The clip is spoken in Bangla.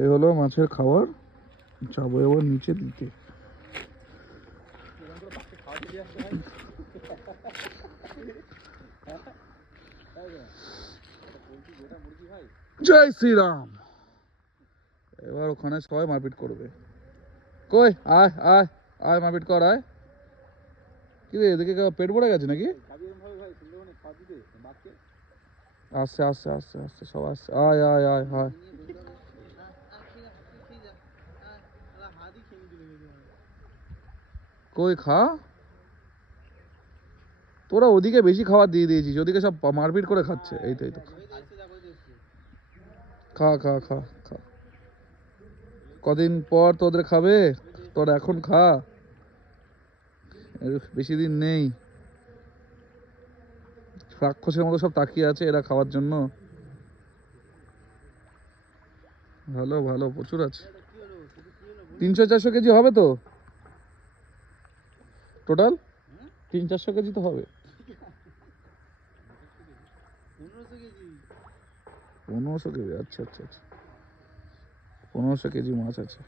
এই হলো মাছের খাবার, যাবো এবার নিচে দিতে। জয় শ্রীরাম। এবার ওখানে সবাই মারপিট করবে। কই আয় আয় আয়, মারপিট কর আয়। কি রে, এদিকে পেট ভরে গেছে নাকি? আসছে আসছে আসছে আসছে, সব আসছে। আয় আয় আয় আয়। কই খা, তোরা ওদিকে বেশি খাবার দিয়ে দিয়েছিস, ওদিকে সব মারপিট করে খাচ্ছে। এই তো এই তো, খা খা খা খা। কদিন পর তোদের খাবে, তোরা এখন খা, বেশি দিন নেই। রাক্ষসের মতো সব তাকিয়ে আছে এরা খাওয়ার জন্য। ভালো ভালো, প্রচুর আছে। 300-400 কেজি হবে তো টোটাল, 300-400 কেজি তো হবে। 1500 কেজি, আচ্ছা আচ্ছা আচ্ছা, 1500 কেজি মাছ আছে।